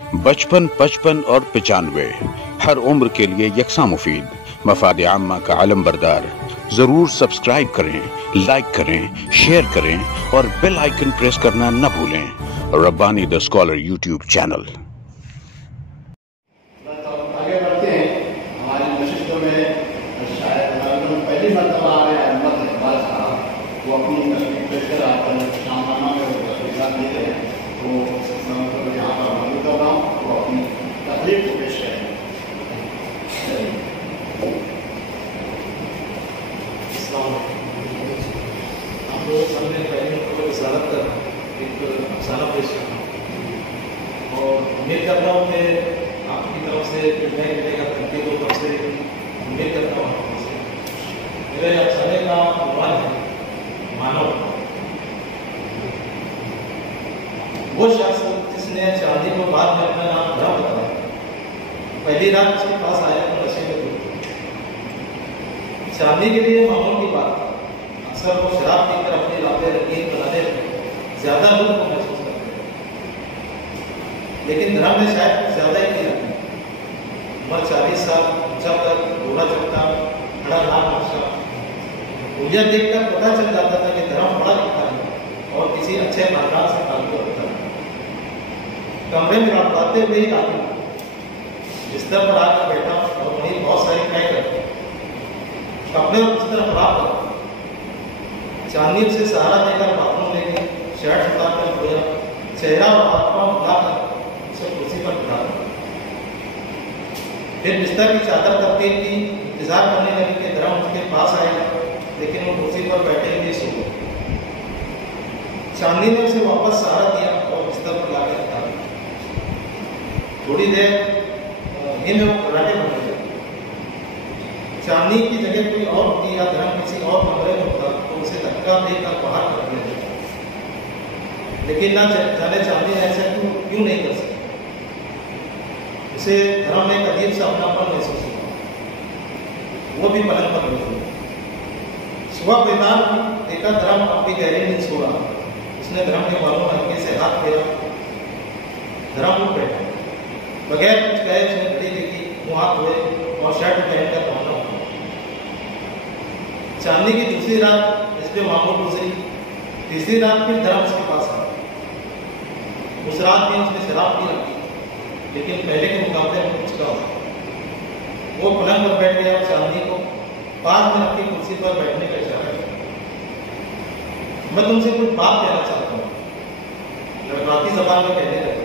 55, 55 और 95 हर उम्र के लिए यकसा मुफीद, मफाद आम्मा का अलम बरदार। जरूर सब्सक्राइब करें, लाइक करें, शेयर करें और बेल आइकन प्रेस करना न भूलें। Rabbani the scholar YouTube channel. आगे बढ़ते हैं हमारी नशिस्तों में। शायद पहली मरतबा आ रहे हैं अहमद इकबाल साहब, वो अपनी तस्वीर पेश कर शामनामा में वो तस्वीर दे रहे हैं। तो यहाँ पर मौजूद कर रहा हूँ, वो अपनी तकलीफ को पेश करें। हम लोग सामने पहले को इशारत कर एक अफसाना पेश करना और उम्मीद करता हूँ कि आपकी तरफ से फीडबैक मिलेगा। तनकीद की तरफ से उम्मीद करता हूँ आपको से। मेरे अफसाने का अनुमान है मानव। वो शख्स जिसने चांदी को बाद में अपना नाम भरा बताया, पहली रात उसके पास आया तो नशे में डूब। चांदी के लिए मामूल की बात, अक्सर वो शराब पीकर अपने इरादे रंगीन बनाने में ज्यादा लुत्फ को महसूस करते हैं, लेकिन धर्म ने शायद ज्यादा ही किया। उम्र 40 साल, ऊंचा तक, गोरा चलता, बड़ा लाभ नक्शा। मुझे देखकर पता चल जाता था कि धर्म बड़ा लिखा है और किसी अच्छे खानदान से ताल्लुक रखता है। कमरे में लौटाते हुए ही आदमी बिस्तर पर आकर बैठा और वहीं बहुत सारी तय करते कपड़े और बिस्तर खराब कर चांदी से सहारा देकर बाथरूम ले गई, शर्ट उतारकर धोया, चेहरा और हाथ पांव धुलाकर उसे कुर्सी पर बिठा दिया। फिर बिस्तर की चादर करके की इंतजार करने लगी कि धर्म उसके पास आएगा, लेकिन वो कुर्सी पर बैठे हुए सो गए। चांदी ने उसे वापस सहारा दिया और बिस्तर पर लाकर रखा दिया। थोड़ी देर में वो कराटे बनने लगे। चांदी की जगह कोई और होती या धर्म किसी और कमरे में होता तो उसे धक्का देकर बाहर कर दिया जाता, लेकिन ना जाने चांदी ऐसा क्यों नहीं कर सकती। उसे धर्म में एक अजीब सा अपनापन महसूस हुआ। वो भी पलंग पर बैठे। सुबह बेदार देखा धर्म अपनी गहरी नींद सो रहा। उसने धर्म के बालों में हल्के से हाथ फेरा। धर्म उठ बैठा, बगैर कुछ कहे उसने घड़ी देखी, मुँह हाथ धोए और शर्ट पहनकर रवाना हुआ। चांदी की दूसरी रात इस पे मामूल गुजरी। तीसरी रात फिर धर्म उसके पास आया। उस रात भी उसने शराब पी रखी, लेकिन पहले के मुकाबले में कुछ कम। वो पलंग पर बैठ गया और चांदी को पास में रखी कुर्सी पर बैठने का इशारा किया। मैं तुमसे कुछ बात कहना चाहता हूँ, लड़काती जबान में कहने लगा।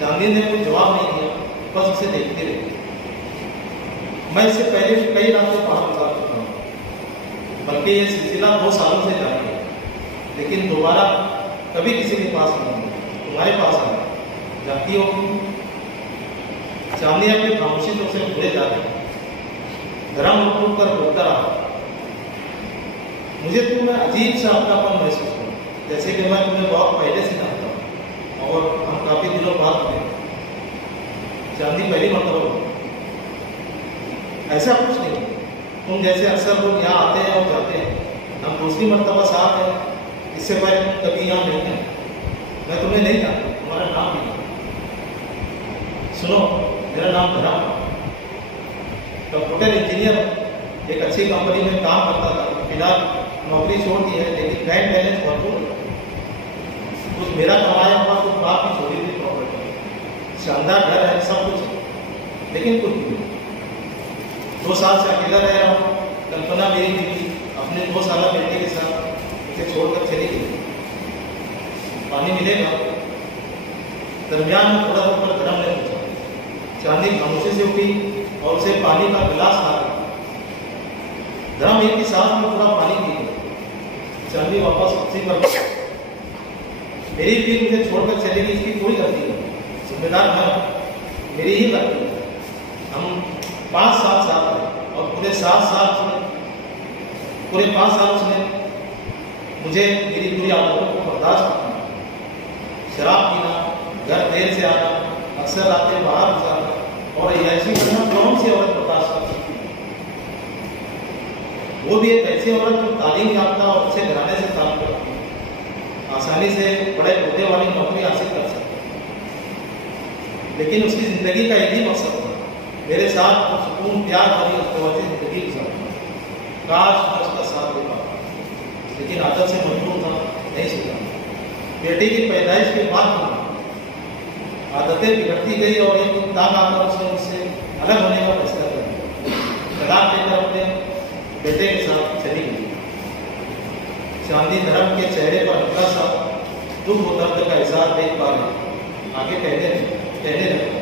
चांदी ने कोई जवाब नहीं दिया, बस उसे देखती रही। मैं इससे पहले कई रातें बाहर गुजार चुका हूँ, बल्कि ये सिलसिला 2 सालों से जारी है, लेकिन दोबारा कभी किसी के पास नहीं, तुम्हारे पास आया। जानती हो चांदी अपनी खामोशी से उसे भूले जाते। धर्म उठ कर बोलता रहा। मुझे तुम्हें अजीब सा अपनापन महसूस हुआ, जैसे कि मैं तुम्हें बहुत पहले से जानता हूँ और हम काफी दिनों बाद मिले। चांदी पहली मरतबा ऐसा कुछ नहीं, तुम जैसे अक्सर लोग यहाँ आते हैं और जाते हैं। हम दूसरी मरतबा साथ हैं, इससे पहले तुम कभी यहाँ नहीं हैं। मैं तुम्हें नहीं जानता, तुम्हारा नाम नहीं। सुनो, मेरा नाम धर्म, कंप्यूटर इंजीनियर, एक अच्छी कंपनी में काम करता था। फिलहाल नौकरी छोड़ दी है, लेकिन बैंक बैलेंस भरपूर है। कुछ मेरा कमाया हुआ कुछ बाप की छोड़ी हुई प्रॉपर्टी, शानदार घर है, सब कुछ है, लेकिन कुछ नहीं। 2 साल से अकेला रह रहा हूँ। कल्पना मेरी बीवी अपने 2 साल बेटे के साथ उसे छोड़कर चली गई। पानी मिलेगा? दरमियान में थोड़ा ऊपर धर्म ने पूछा। चांदी खामोशी से उठी और उसे पानी का गिलास ला दिया। धर्म एक ही सांस में पूरा पानी पी गया। चांदी वापस कुर्सी पर। मेरी बीवी मुझे छोड़कर चली गई, इसकी कोई गलती नहीं, जिम्मेदार मैं, मेरी ही गलती है। हम 5 साल साथ रहे और पूरे 7 साल पूरे 5 साल उसने मुझे मेरी पूरी आदतों को बर्दाश्त करना, शराब पीना, घर देर से आना, अक्सर रातें बाहर गुजारना और ऐसी करना कौन सी औरत बर्दाश्त कर सकती है। वो भी एक ऐसी औरत जो तालीम याफ्ता और अच्छे घराने से ताल्लुक रखती है, आसानी से बड़े ओहदे वाली नौकरी हासिल कर सकती है। लेकिन उसकी ज़िंदगी का एक ही मकसद था, मेरे साथ तो सुकून प्यार भरी अस्तवासी ज़िंदगी गुजारना। काश मैं उसका साथ दे पाता, लेकिन आदत से मजबूर था, नहीं सुना। बेटी की पैदाइश के बाद आदतें बिगड़ती गई और एक दिन तंग आकर उसने मुझसे अलग होने का फैसला कर दिया। तलाक लेकर अपने बेटे के साथ चली गई। चांदी धर्म के चेहरे पर हल्का सा दुख और दर्द का एहसास देख पा रहे। आगे कहने लगा,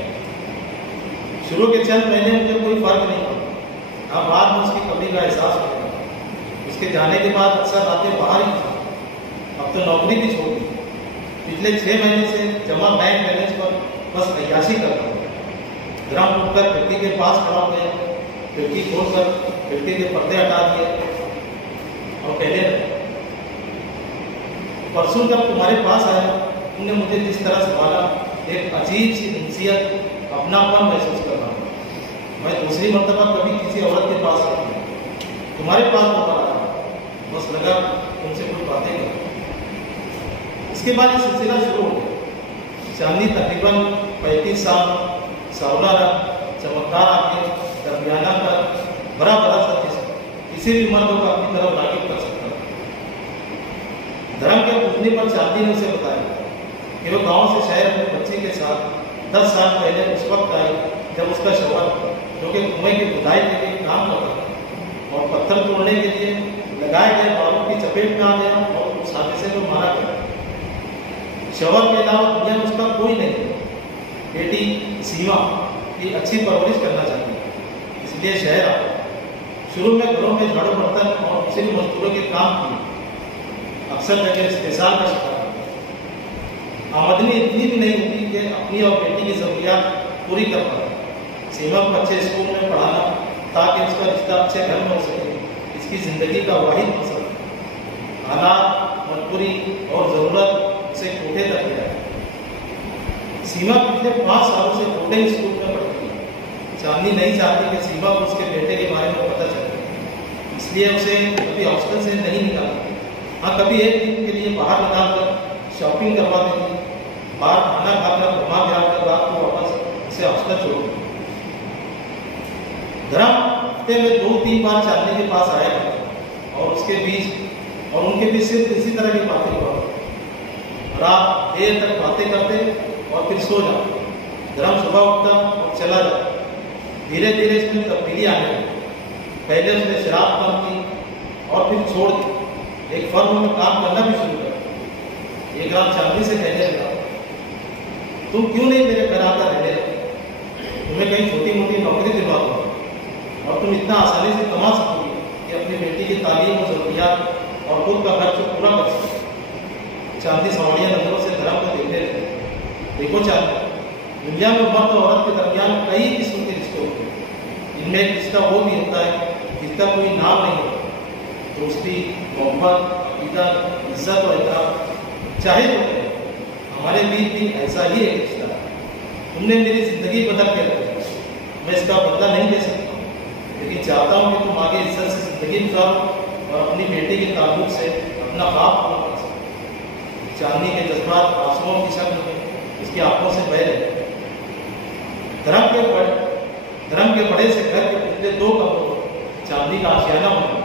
शुरू के चंद महीने मुझे कोई फर्क नहीं पड़ा। अब बाद में उसकी कमी का एहसास होगा। उसके जाने के बाद अक्सर रातें बाहर ही था। अब तो नौकरी भी छोड़ दी। पिछले 6 महीने से जमा बैंक बैलेंस पर बस अय्याशी कर रहा हूँ। ग्राम उठकर खिड़की के पास खड़ा हो गया, खिड़की खोलकर खिड़की के पर्दे हटा दिए और कहने लगा, परसों जब तुम्हारे पास आया, तुमने मुझे जिस तरह संभाला, एक अजीब सी इंसियत, अपनापन महसूस कर रहा हूँ। मैं दूसरी मर्तबा कभी किसी औरत के पास नहीं, तुम्हारे पास दोबारा आया, बस लगा तुमसे कुछ बातें कर। इसके बाद ये सिलसिला शुरू हो गया। चांदी तकरीबन 35 साल, सावला रंग, चमकदार आंखें, दरमियाना पर, बड़ा सा जिस्म, किसी भी मर्द को अपनी तरफ राग़िब कर सकता है। धर्म के पूछने पर चांदी ने उसे बताया कि वो गांव से शहर अपने बच्चे के साथ 10 साल पहले उस वक्त आई जब उसका शौहर, जो कि कुएं की खुदाई के लिए काम करता था और पत्थर तोड़ने के लिए लगाए गए बारूद की चपेट में आ गया और उस हादसे को मारा गया। शौहर के अलावा दुनिया में उसका कोई नहीं। बेटी सीमा की अच्छी परवरिश करना चाहिए, इसलिए शहर आया। शुरू में घरों में झाड़ू बर्तन और दूसरे मजदूरों के काम किए, अक्सर जगह इस्तेसाल का शिकार। आमदनी इतनी भी नहीं होती कि अपनी और बेटी की ज़रूरियात पूरी कर पाए। सीमा को अच्छे स्कूल में पढ़ाना ताकि उसका रिश्ता अच्छे घर में हो सके, इसकी ज़िंदगी का वाहिद मकसद है। हालात, मजबूरी और ज़रूरत उसे कोठे तक ले आए। सीमा पिछले 5 सालों से बोर्डिंग स्कूल में पढ़ती है। चांदी नहीं चाहती कि सीमा को उसके बेटे के बारे में पता चले, इसलिए उसे कभी हॉस्टल से नहीं निकालती। हाँ, कभी एक दिन के लिए बाहर निकालकर शॉपिंग करवा देती, बाहर खाना खाकर घुमा फिरा कर रात को वापस उसे हॉस्टल छोड़ देती। धर्म हफ्ते में 2-3 बार चांदी के पास आया करता और उनके बीच सिर्फ इसी तरह की बातें हुआ। रात देर तक बातें करते और फिर सो जाते। धर्म सुबह उठता और चला जाता। धीरे धीरे इसमें तब्दीली आने लगी। पहले उसने शराब बंद की और फिर छोड़ दी। एक फर्म में काम करना भी शुरू किया। एक रात चांदी से कहने लगा, तुम क्यों नहीं मेरे घर आकर रहने लगे? तुम्हें कहीं छोटी मोटी नौकरी दिलवा दूंगा और तुम इतना आसानी से कमा सकोगे कि अपनी बेटी की तालीम और जरूरियात और खुद का खर्च पूरा कर सको। चांदी सवालिया नजरों से धर्म को देखने लगे। देखो चांदी, दुनिया में मर्द और औरत के दरमियान कई किस्म के रिश्ते होते हैं। इनमें एक रिश्ता वो भी होता है जिसका कोई नाम नहीं होता। दोस्ती, मोहब्बत, अकीदा, इज्जत और एहतराम चाहे तो करें, हमारे बीच भी ऐसा ही एक रिश्ता है। तुमने मेरी जिंदगी बदल के रखी, मैं इसका बदला नहीं दे सकता, लेकिन चाहता हूँ कि तुम आगे इज्जत से जिंदगी गुजारो और अपनी बेटी के ताल्लुक से अपना बाप पूरा कर सको। चांदी के जज्बात आंसुओं की शक्ल में उसकी आंखों से बह रहे। धर्म के बड़े से घर के पिछले 2 कमरों चांदी का आशियाना बना।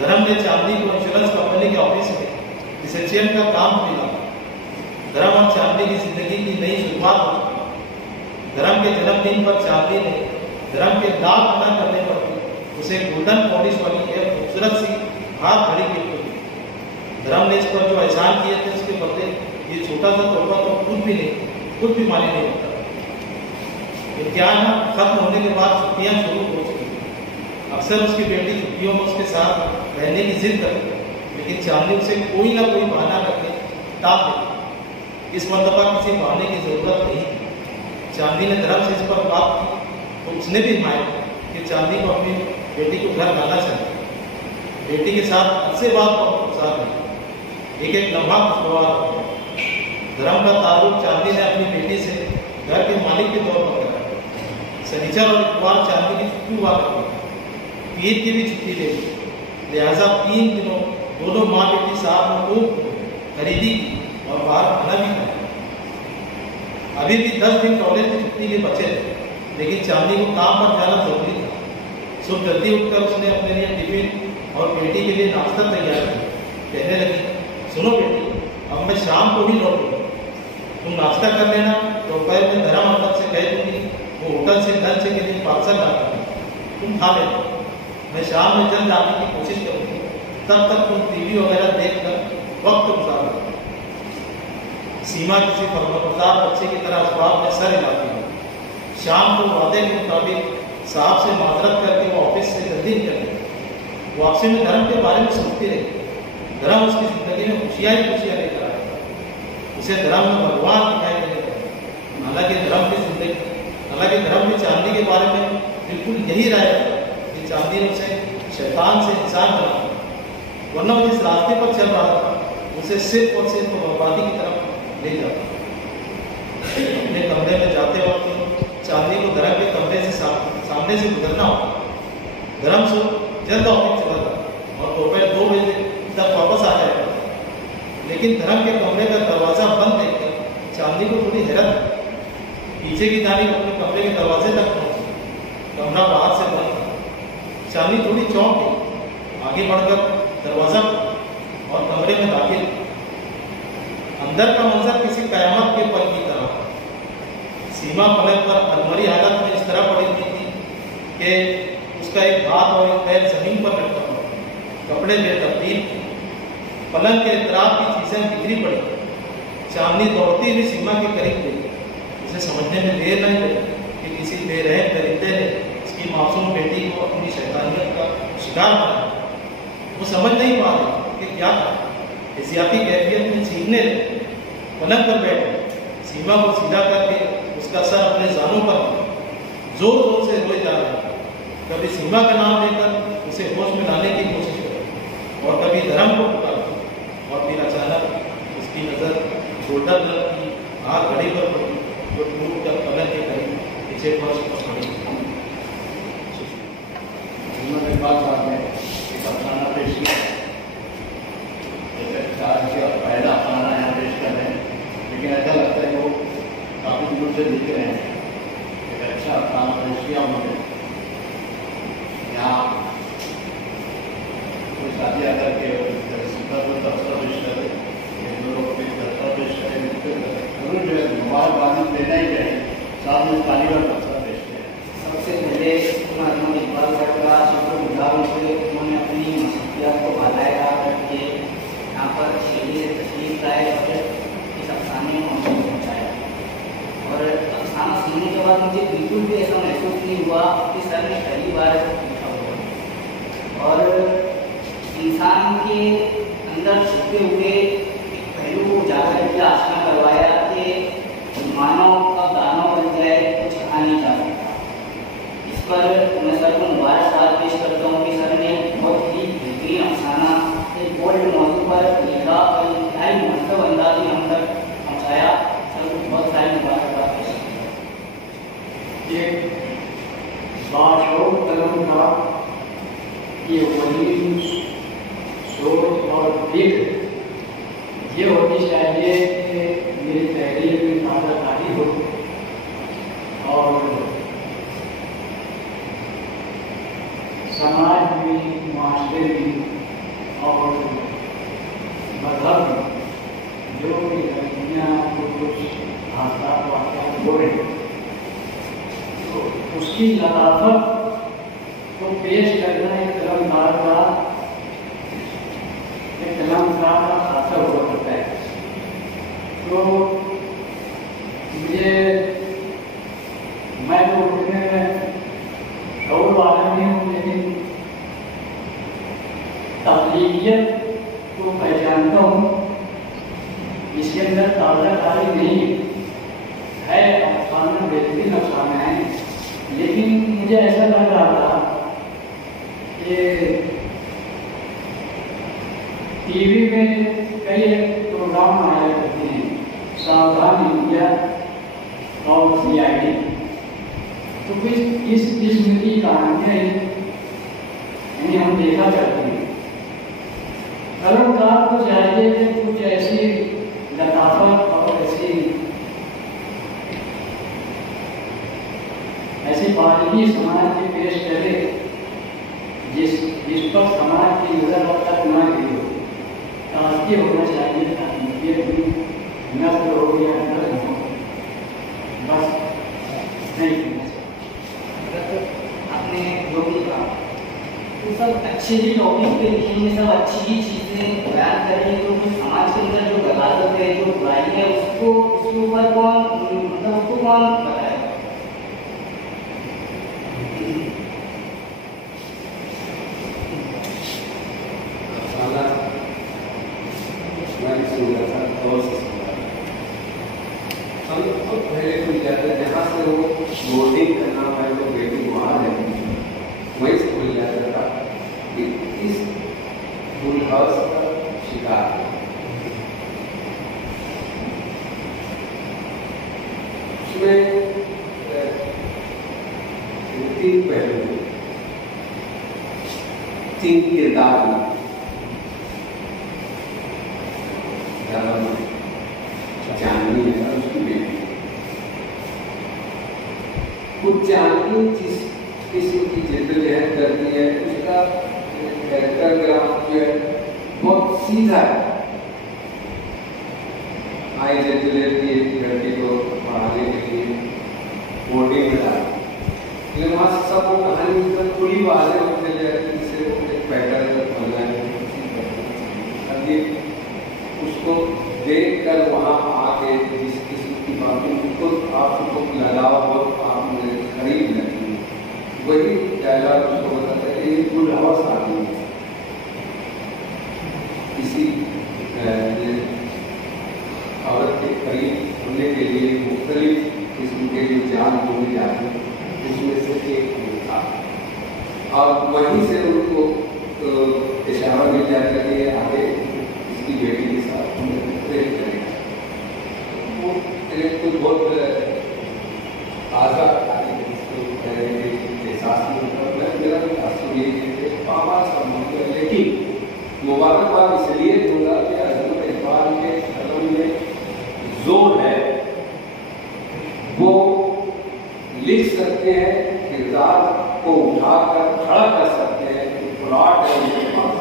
धर्म ने चांदी को इंश्योरेंस कंपनी के ऑफिस में रिसेप्शन का काम मिला। धर्म और चांदी की जिंदगी की नई शुरुआत हो चुकी। धर्म के जन्मदिन पर चांदी ने धर्म के लाभ अदा करने पर उसे गोल्डन पॉलिश वाली एक खूबसूरत सी हाथ घड़ी गिफ्ट की। धर्म ने इस पर जो एहसान किए थे उसके बदले ये छोटा सा तोहफा तो कुछ भी माने नहीं होता। इम्तिहान खत्म होने के बाद छुट्टियां शुरू हो चुकी। अक्सर उसकी बेटी छुट्टियों में उसके साथ रहने की जिद करती है, लेकिन चांदी उसे कोई ना कोई बहाना करके टाल देती। इस मरतबा किसी बहाने की जरूरत नहीं थी। चांदी ने धर्म से इस पर बात की तो उसने भी माना कि चांदी को अपनी बेटी को घर लाना चाहिए। बेटी के साथ अच्छे बात और गुजार नहीं, एक लम्हा खुशगवार हो गया। धर्म का ताल्लुक चांदी ने अपनी बेटी से घर के मालिक के तौर पर करा। शनिचर और इतवार चांदी की छुट्टी हुआ करती, ईद की भी छुट्टी ले ली। लिहाजा 3 दिनों दोनों माँ बेटी साथ में खूब खरीदी और बाहर खाना भी खाया। अभी भी 10 दिन कॉलेज की छुट्टी के बचे थे, लेकिन चांदनी को काम पर जाना जरूरी था। सुबह जल्दी उठकर उसने अपने लिए टिफिन और बेटी के लिए नाश्ता तैयार किया। कहने लगी, सुनो बेटी, अब मैं शाम को ही लौटूंगी, तुम नाश्ता कर लेना, दोपहर में धर्म अंकल से कह दूंगी वो होटल से लंच के लिए पार्सल ला कर तुम खा लेना। मैं शाम में जल्द आने की कोशिश करूँगी, तब तक तुम टीवी वगैरह देख कर वक्त गुजार लो। सीमा किसी फर्माबरदार बच्चे की तरह अखबार में सर हिलाती है। शाम को वादे के मुताबिक साहब से माजरत करके वो ऑफिस से जल्दी निकल गई। वापसी में धर्म के बारे में सोचती रही। धर्म उसकी जिंदगी में खुशियाँ ही खुशियाँ लेकर आएगा। उसे धर्म में भगवान दिखाई देने लगे। हालांकि धर्म की चांदी के बारे में बिल्कुल यही राय था कि चांदी ने उसे शैतान से इंसान बना, वरना वो जिस रास्ते पर चल रहा था उसे सिर्फ और सिर्फ बर्बादी की तरफ ले जाता। अपने कमरे में जाते वक्त चांदी को धर्म के कमरे से सामने से गुजरना होगा। धर्म से जल्द ऑफिस चला था और दोपहर 2 बजे तक वापस आ जाएगा, लेकिन धर्म के कमरे का दरवाजा बंद देखकर चांदी को थोड़ी हैरत। पीछे की जानिब अपने कमरे के दरवाजे तक पहुंची। कमरा बाहर से बंद था। चांदी थोड़ी चौंक गई, आगे बढ़कर दरवाजा और कमरे में दाखिल। अंदर का मंजर किसी कयामत के पल की तरह। सीमा पलंग पर अधमरी हालत में इस तरह पड़ी हुई थी कि उसका एक हाथ और एक पैर जमीन पर लटका हुआ, कपड़े बेतरतीब थे, पलंग के इतराब की चीजें बिखरी पड़ी। चांदनी दौड़ती हुई सीमा के करीब गई। उसे समझने में देर नहीं लगी कि किसी बेरहम दरिंदे ने उसकी मासूम बेटी को अपनी शैतानियत का शिकार बनाया। वो समझ नहीं पा रही कि क्या था। एहतियाती कैफियत में छीनने लगे। पलंग पर बैठे सीमा को सीधा करके उसका सर अपने जानों पर जोर जोर से रोए जा रहा था। कभी सीमा का नाम लेकर उसे होश में लाने की कोशिश करी और कभी धर्म को पुकारा, और फिर अचानक उसकी नजर गोल्डन कलर की आग घड़ी पर पड़ी जो टूट कर पलंग के करीब पीछे फर्श पर पड़ी। उन्होंने बात में एक अफसाना पेश किया, पहला अफसाना यहाँ पेश कर रहे हैं, लेकिन ऐसा लगता है वो काफ़ी दूर से दिख रहे हैं। एक अच्छा अफसाना पेश किया उन्होंने। यहाँ कोई शादी आकर के दफ्तर पेश करे, लोग दफ्तर पेश करें, जरूर जो है मुबारकबादी देना ही चाहिए, साथ में ताली और दफ्तर पेश करें। सबसे पहले इकबाल भट्ट का शुक्रगुजार हूँ कि उन्होंने अपनी मसरूफियत को बढ़ाया करके यहाँ पर शैली से तशरीफ लाए और इस अफसाने को हमको पहुँचाया। और अफसाना सुनने के बाद मुझे बिल्कुल भी ऐसा महसूस नहीं हुआ कि सर ने पहली बार लिखा हुआ। और इंसान के अंदर छुपे हुए एक पहलू को उजागर किया, आशना करवाया कि मानव का दानव बन जाए कुछ कहा नहीं जा सकता। इस पर मैं सर को मुबारकबाद पेश करता हूँ कि सर ने बहुत ही बेहतरीन अफसाना एक बोल्ड मौजू पर लिखा और इंतहाई महत्व अंदाज में हम तक पहुँचाया। सर को बहुत सारी मुबारकबाद पेश करता हूँ। एक बाशऊर कलम का ये वही सोच और फिक्र ये होनी चाहिए कि मेरी तहरीर में ताज़ादारी हो और समाज में, माशरे में और मजहब में जो भी लड़कियाँ जो कुछ हादसा वाक़या हो रहे हैं तो उसकी लताफत को पेश करना एक कलमकार का खासा हुआ करता है। तो मुझे मैं तो उठने में शौर वाला नहीं हूँ, लेकिन तब्लीगियत को पहचानता हूँ। इसके अंदर ताज़ादारी नहीं है, अफसाना बेहतरीन अफसाना है, लेकिन मुझे ऐसा लग रहा था कि टीवी में कई प्रोग्राम आया करते हैं, सावधान इंडिया और CID, तो कुछ इस किस्म की कहानियाँ यानी हम देखा करते हैं। कलाकार को चाहिए कि कुछ ऐसी लताफत और ऐसी ऐसी बारीकी समाज की पेश करे जिस पर समाज की नजर अब तक न गिरी हो। ताज़गी होना चाहिए ताकि ये भी नष्ट हो या नष्ट हो, बस नहीं करना चाहिए। आपने जो भी कहा तो सब अच्छे ही टॉपिक पे लिखेंगे, सब अच्छी ही चीज़ें बयान करेंगे, तो समाज के अंदर जो गलाजत है, जो बुराई है, उसको उसके ऊपर कौन मतलब उसको कौन बताएगा? पहले खुल जाता है, जहाँ से वो बोर्डिंग करना है तो बेटी वहाँ रहती है, वहीं से खुल जाता था कि इस फुल हाउस का शिकार है। उसमें 3 पहलू, 3 किरदार जानवी है और उसकी बेटी। कुछ जानवी जिस किसी की जिद्दोजहद करती है, उसका कैरेक्टर ग्राफ जो है बहुत सीधा है। आई जद्दोजहद की एक लड़की को पढ़ाने के लिए बोर्डिंग में डाला, लेकिन वहाँ से सब वो कहानी एकदम खुली वाज़ेह होते जाती, जिससे एक पैटर्न बनना है। उसको देख कर वहाँ आके जिस किसी की बातें को आपको लगाव हो, आप मुझे खरीद लेती, वही डायलॉग उसको बताता है कि ये फुल हाउस आदमी है। किसी औरत के करीब होने के लिए मुख्तलिफ किस्म के जो जान बोले जाते हैं, उसमें से एक था, और वहीं से उनको इशारा मिल जाता है कि आगे इसकी बेटी के साथ प्रेम करेगा। वो एक तो बहुत आज़ाद एहसास नहीं होता। मेरा तासुर ये है बाबा समझ, लेकिन मुबारकबाद इसलिए दूंगा कि हज़रत इकबाल के कलम में जोर है, वो लिख सकते हैं, किरदार को उठाकर खड़ा कर सकते हैं, प्लॉट है उनके पास,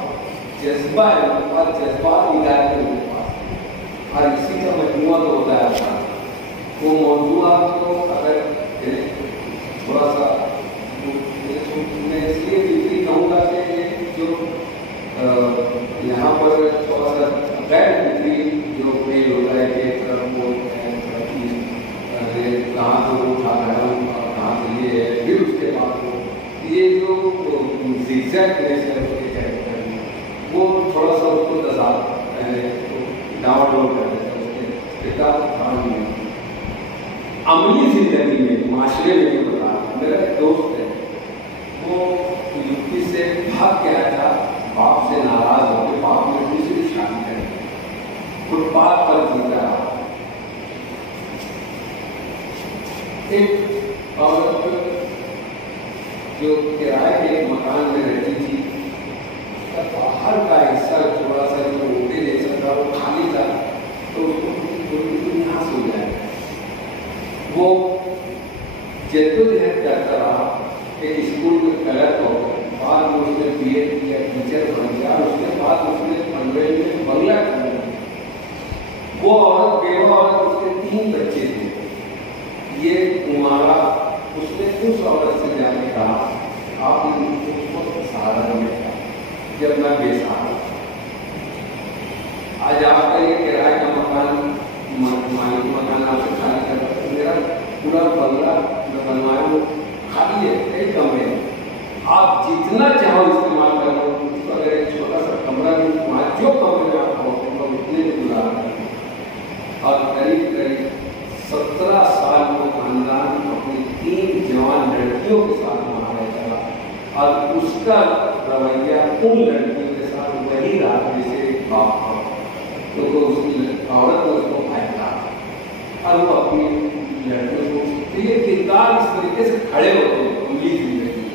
जज्बा है उनके पास, जज्बात निकाल के उनके पास, और इसी का मजमूआ तो होता है। वो मौजूदा को अगर थोड़ा सा मैं इसलिए भी कहूँगा कि जो यहाँ पर थोड़ा सा गैर फिक्री जो फील होता है कि वो कहाँ से वो उठा रहा हूँ और कहाँ से ये है, फिर उसके बाद वो ये जो zigzagness है उसके कैरेक्टर में, वो थोड़ा सा उसको डाउन कर देता है उसके किताब में। अमली जिंदगी में, माशरे में जो बता रहा हूँ, मेरा एक दोस्त है, वो यूपी से भाग के आया था, बाप से नाराज होकर, बाप ने दूसरी शादी कर फुटपाथ पर जीता रहा। एक औरत जो किराए के एक मकान में रहती थी, उसका बाहर का हिस्सा थोड़ा सा जो ऊँटे जैसा था वो खाली था, तो उसको यहाँ सो जाए। वो जद्दोजहद करता रहा, एक स्कूल में कलर हो, बाद में उसने BEd किया, टीचर बन गया, और उसके बाद उसने पनवेल में बंगला किया। वो औरत बेवा औरत, उसके 3 बच्चे थे। ये कुमारा, उसने उस औरत से जाने कहा आपने मुझको सहारा नहीं दिया जब मैं बेसहारा। आज आपका ये किराए का मकान, मालिक मकान आपसे खाली कर, मेरा पूरा बंगला जो बनवाया वो खाली है, कई कमरे हैं, आप जितना चाहो इस्तेमाल कर लो। उसको अगर एक छोटा सा कमरा भी, वहाँ जो कमरे में आप हो उतने में बुला, और करीब करीब 17 साल वो खानदान अपनी 3 जवान लड़कियों के साथ वहाँ रहता, और उसका रवैया उन लड़कियों के साथ वही रहा जैसे बाप था, तो उसकी औरत ने उसको फेंका, और वो अपनी लड़कियों को, तो ये किरदार इस तरीके से खड़े होते हैं अमली जिंदगी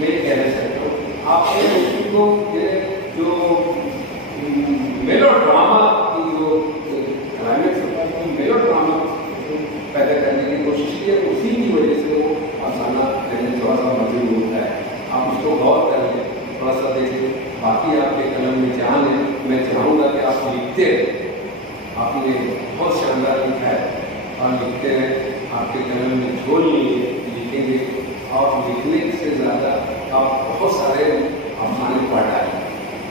में, कह सकता हूँ आपने उसको जो मेलोड्रामा की जो क्लाइमेक्स होता है, मेलोड्रामा पैदा करने की कोशिश की है। उसी की वजह से वो अफसाना थोड़ा सा मजबूत होता है। आप उसको गौर करिए, थोड़ा सा देखिए। बाकी आपके कलम में जान है, मैं चाहूँगा कि आप लिखते रहें। आपने बहुत शानदार लिखा है और लिखते रहें। आपके कलम में झोल नहीं है, लिखेंगे और लिखने से ज़्यादा आप बहुत सारे अफसाने पढ़ आए।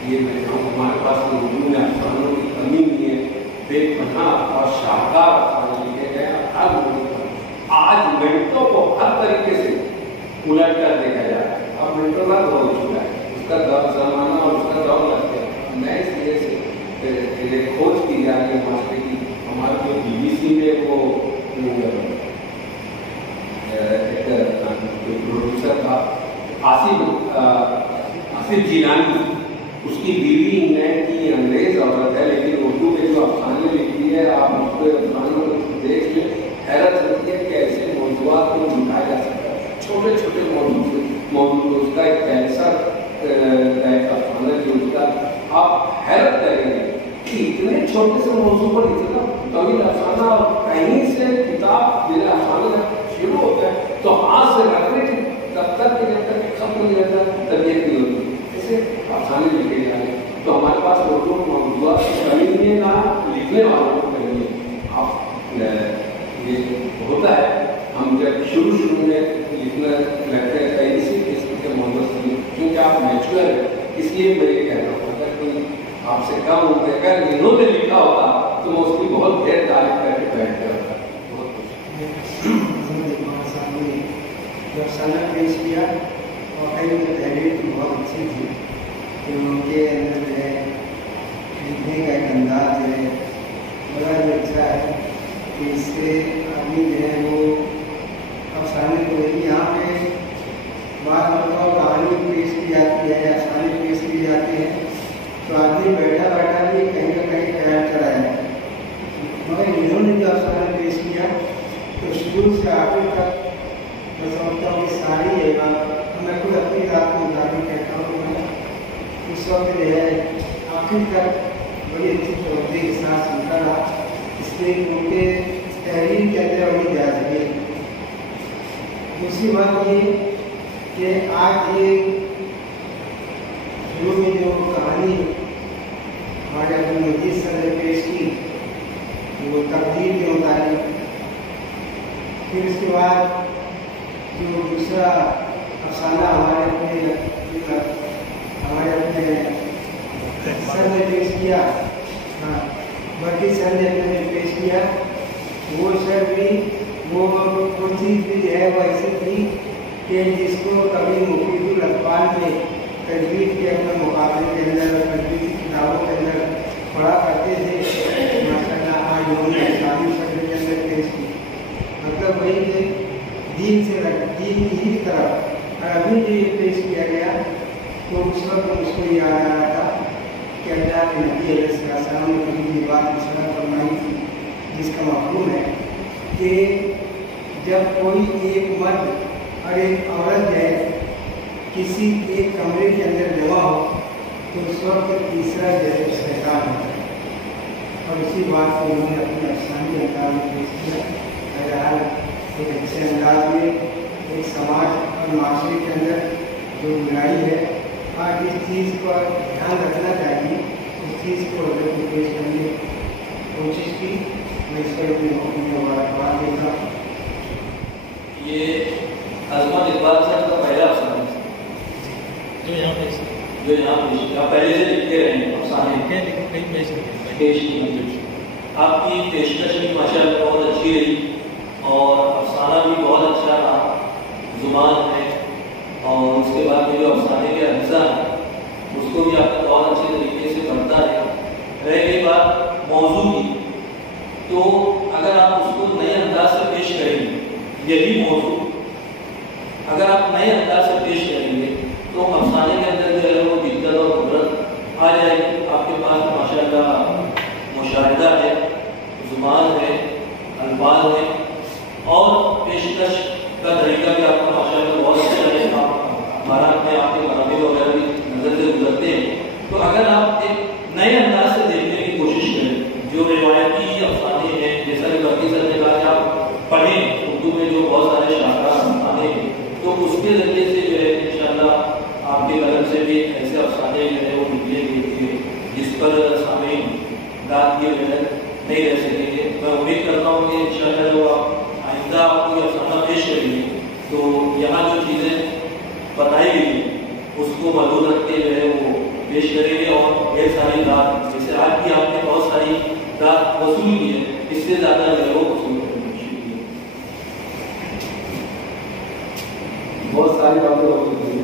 ये मैं चाहूँ हमारे पास उर्दू में अफसानों की कमी नहीं है। बेपनाह और शानदार अफसाने लिखे गए हर उर्दू पर। आज मिनटों को हर तरीके से उलट कर देखा जा रहा है। अब मिनटों का दौर हो चुका है, उसका दौर जमाना और उसका दौर लग गया। नए सिरे से खोज की जा रही है मास्टर की। हमारे जो BBC में वो एक प्रोड्यूसर था आसिफ जिलानी, उसकी बीवी इंग्लैंड की अंग्रेज औरत है, लेकिन उर्दू में जो अफसाने लिखी है आप उसको अफसानों को देख ले, हैरत होती है कि ऐसे मौजूद को लिखा जा सकता है। छोटे छोटे मौजूद उसका एक कैंसर अफसाना जो उसका आप हैरत करेंगे कि इतने छोटे से मौजूद पर इतना तवील अफसाना और कहीं से किताब मेरा अफसाना शुरू होता है तो हाथ से रखने की तब तक जब तक खत्म नहीं रहता तबीयत नहीं होती। ऐसे अफसाने लिखे जा रहे हैं तो हमारे पास उर्दू मौजूद कमी नहीं है, ना लिखने वालों को कमी है। आप ये होता है, हम जब शुरू में लिखना लगते हैं कहीं इसी किस्म के मौजूद से, क्योंकि आप मैच्योर है, इसलिए मैं ये कह रहा हूँ अगर कोई आपसे कम होते अगर इन्होंने लिखा होता तो मैं उसकी बहुत देर तारीफ करके बैठ गया होता। अफसाना पेश किया और कई उनकी तहरीर भी बहुत अच्छी थी कि उनके अंदर जो है लिखने का एक अंदाज जो है बड़ा ही अच्छा है कि इससे आदमी जो है वो अफसाने को यहाँ पे बात मतलब कहानी पेश की जाती है, अफसाने पेश किए जाते हैं तो आदमी बैठा बैठा भी कहीं ना कहीं ख्याल चला जाता है। मगर इन्होंने जो अफसाना पेश किया तो शुरू से आखिर तक मैं समझता हूँ कि सारी है बात। मैं खुद अपनी रात को मुताबिक कहता हूँ, मैं उस वक्त जो है आखिर तक बड़ी अच्छी तवज्जो के साथ सुनता रहा, इसलिए उनके तहरीर के अंदर बड़ी जाज़िबे। दूसरी बात ये कि आज ये शुरू में जो कहानी हमारे अब्दुल मजीद सर ने पेश की वो तब्दील के मुताबिक, फिर उसके बाद जो दूसरा अफसाना हमारे अपने सर ने पेश किया, हाँ बल्कि सर ने अपने पेश किया, वो सर भी वो चीज़ भी जो है वो ऐसी थी कि जिसको कभी मुफीदुल अखबार में तजवीज़ के अपने मुकाबले के अंदर और तजवीज़ की किताबों के अंदर पढ़ा करते थे, माशाअल्लाह आज उन्होंने इस्लामी शक्ल के अंदर पेश की। मतलब वही कि दीन की तरफ। और अभी जो ये पेश किया गया तो उस वक्त मुझको याद आ रहा था कि अल्लाह के नबी अलैहिस्सलाम ने कभी ये बात इशारा फरमाई थी जिसका मफहूम है कि जब कोई एक मर्द और एक औरत है किसी एक कमरे के अंदर जमा हो तो उस वक्त तीसरा जैसे शैतान होता है। और उसी बात को उन्होंने अपने अफसानी अंदाज में पेश किया। बहरहाल एक अच्छे अंदाज में एक समाज और माशरे के अंदर जो बुराई है आज इस चीज़ पर ध्यान रखना चाहिए, उस चीज़ को हजरत को पेश करने की कोशिश की। मैं इस पर अपनी मुबारकबाद देता हूँ। ये अजमत इकबाल साहब का पहला अफसाना जो यहाँ पेश पहले से लिखते रहे अफसाने पेश किए। आपकी पेशकश भी माशाअल्लाह बहुत अच्छी रही और अफसाना भी बहुत अच्छा रहा, जुबान है और उसके बाद में जो अफसाने के अज्जा हैं उसको भी आपने बहुत अच्छे तरीके से पढ़ता है। रह गई बात मौजू की, तो अगर आप उसको नए अंदाज से पेश करेंगे, यही मौजू अगर आप नए अंदाज से पेश करेंगे तो अफसाने के अंदर जो है वो दिक्कत और कुदरत आ जाएगी। आपके पास माशाअल्लाह मुशाहिदा है, जुबान है, अल्फाज है और पेशकश का तरीका भी आपका माशाअल्लाह बहुत अच्छा है। हमारा में आपके मनाबे वगैरह भी नज़र से गुजरते हैं। तो अगर आप एक नए अंदाज से देखने की कोशिश करें, जो रिवायती अफसाने हैं, जैसा कि बाकी सर ने कहा कि आप पढ़ें पढ़ें उर्दू में जो बहुत सारे शायरान अफसाने हैं, तो उसके ज़रिए से जो है इंशाअल्लाह आपके कलम से भी ऐसे अफसाने जो है वो निकलेंगे जिस पर सामईन दाद किए बगैर नहीं रह सकेंगे। मैं उम्मीद करता हूँ कि इंशाअल्लाह जो आप आइंदा आपको अफसाना पेश करेंगे तो यहाँ जो चीज़ें बताई गई उसको मदद रख के जो है वो पेश करेंगे और ढेर सारी दाद, जैसे आज भी आपने बहुत सारी दाद वसूल की है, इससे ज़्यादा जो है वो वसूल करनी। बहुत सारी बातें होती हैं,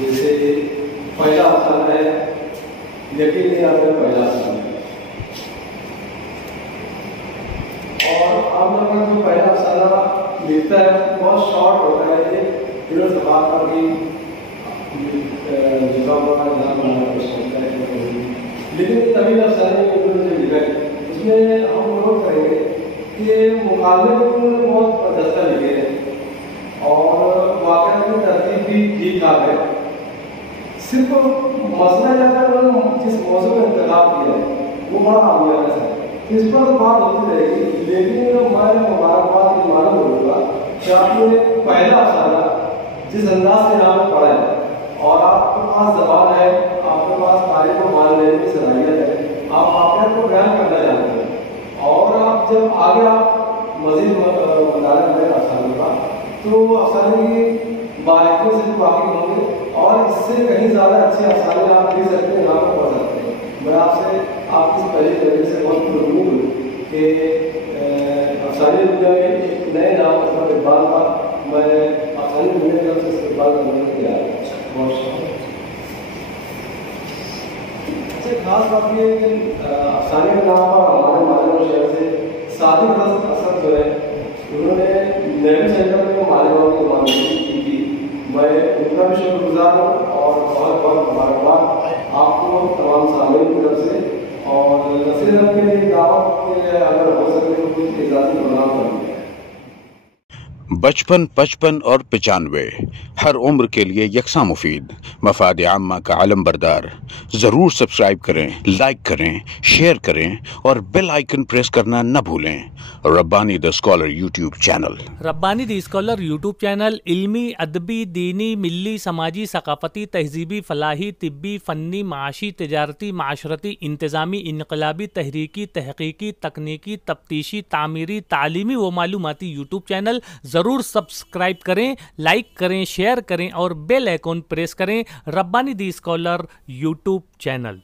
जैसे पहला अफसाना है यकीन नहीं आता पहला अफसाना है, और आप लोगों का जो पहला अफसाना लिखता है बहुत शॉर्ट होता है, ये फिर सवाल पर भी लेकिन तभी अफसाने जो लिखा है उसमें हम नोट करेंगे कि मुकाबले में उन्होंने बहुत प्रदस्ता लिखे हैं और वाकई में तरतीब भी ठीक ठाक है। सिर्फ मसला यह है उन्होंने जिस मौसम में इंतखाब किया है वो बड़ा आमियाना है, इस पर तो बात होती रहेगी, लेकिन मैं मुबारकबाद की मालूम होगा कि आपने पहला अफसाना जिस अंदाज से यहाँ पढ़ा है और आपके पास जबान है, आपके पास तारीफ को मान लेने की सलाहियत है, आप वाक़या को बयान करना जानते हैं और आप जब आगे आप मज़ीद मुताला करें अफसानों का तो अफसाने की बारीकियों से भी वाकिफ होंगे और इससे कहीं ज़्यादा अच्छे अफसाने आप लिख सकते हैं, यहाँ पर पढ़ सकते हैं। मैं आपसे आपकी पहले तरीके से बहुत मजबूर हूँ कि अफसाने दुनिया में एक नए नाम मतलब इकबाल का मैं अफसाने दुनिया की तरफ से इस्तेमाल करने के लिए आया। अच्छा, खास बात ये है कि अफसाने के नाम पर हमारे मालिक शहर से सादिक असद जो है उन्होंने नेहरू सेंटर में मालिकों की नुमाइंदगी की थी, मैं उनका भी शुक्रगुजार हूँ और बहुत बहुत मुबारकबाद आपको तमाम सामीन की तरफ से, और नसीर के लिए दावत के अगर हो सके तो कुछ इजाज़ती प्रोग्राम करेंगे। 55, 55 और 95 हर उम्र के लिए यकसा मुफीद, मफाद आम्मा का आलम बरदार। ज़रूर सब्सक्राइब करें, लाइक करें, शेयर करें और बेल आइकन प्रेस करना न भूलें। Rabbani the scholar YouTube channel. Rabbani the scholar YouTube channel इल्मी, अदबी, दीनी, मिल्ली, समाजी, सकाफती, तहजीबी, फलाही, तिब्बी, फ़न्नी, माशी, तिजारती, माशरती, इंतज़ामी, इनकलाबी, तहरीकी, तहकीकी, तकनीकी, तफ्तीशी, तामीरी, तालीमी व मालूमाती यूट्यूब चैनल। ज़रूर सब्सक्राइब करें, लाइक करें, शेयर करें और बेल आइकन प्रेस करें। Rabbani the scholar YouTube channel.